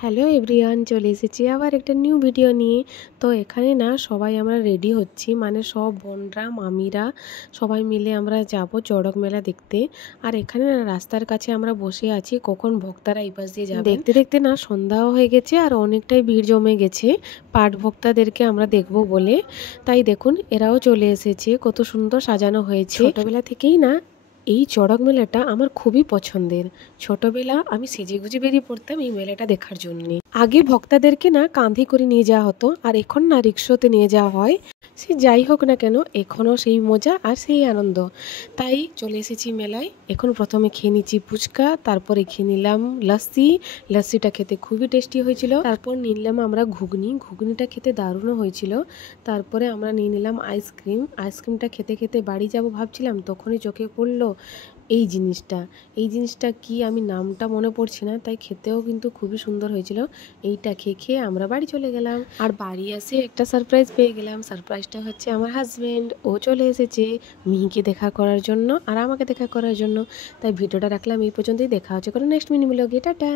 Hello everyone, চলে এসেছি আবার একটা নিউ ভিডিও নিয়ে। তো এখানে না সবাই আমরা রেডি হচ্ছি, মানে সব বোনরা মামিরা সবাই মিলে আমরা যাব চড়ক মেলা দেখতে। আর এখানে না রাস্তার কাছে আমরা বসে আছি, কখন ভক্তরা এই পাশ দিয়ে যাবে। দেখতে দেখতে না সন্ধ্যাও হয়ে গেছে আর অনেকটাই ভিড় জমে গেছে পাট ভক্তদেরকে আমরা দেখব বলে। তাই দেখুন এরাও চলে এসেছে, কত সুন্দর সাজানো হয়েছে। ছোটবেলা থেকেই না এই চড়ক মেলাটা আমার খুবই পছন্দের। ছোটবেলা আমি সেজেগুজে বেরিয়ে পড়তাম এই মেলাটা দেখার জন্যে। আগে ভক্তদেরকে না কাঁধে করে নিয়ে যাওয়া হতো, আর এখন না রিক্সাতে নিয়ে যাওয়া হয়। সে যাই হোক না কেন, এখনও সেই মজা আর সেই আনন্দ। তাই চলে এসেছি মেলায়। এখন প্রথমে খেয়ে নিচ্ছি ফুচকা, তারপরে খেয়ে নিলাম লস্যি। লস্যিটা খেতে খুবই টেস্টি হয়েছিল। তারপর নিলাম আমরা ঘুগনি, ঘুগনিটা খেতে দারুণও হয়েছিল। তারপরে আমরা নিয়ে নিলাম আইসক্রিম। আইসক্রিমটা খেতে খেতে বাড়ি যাব ভাবছিলাম, তখনই চোখে পড়লো এই জিনিসটা কি আমি নামটা মনে পড়ছে না, তাই খেতেও কিন্তু খুবই সুন্দর হয়েছিল। এইটা খেয়ে খেয়ে আমরা বাড়ি চলে গেলাম। আর বাড়ি এসে একটা সারপ্রাইজ পেয়ে গেলাম। সারপ্রাইজটা হচ্ছে আমার হাজব্যান্ড, ও চলে এসেছে মিহিকে দেখা করার জন্য আর আমাকে দেখা করার জন্য। তাই ভিডিওটা রাখলাম এই পর্যন্তই। দেখা হচ্ছে কোনো নেক্সট মিনি ব্লগে। টাটা।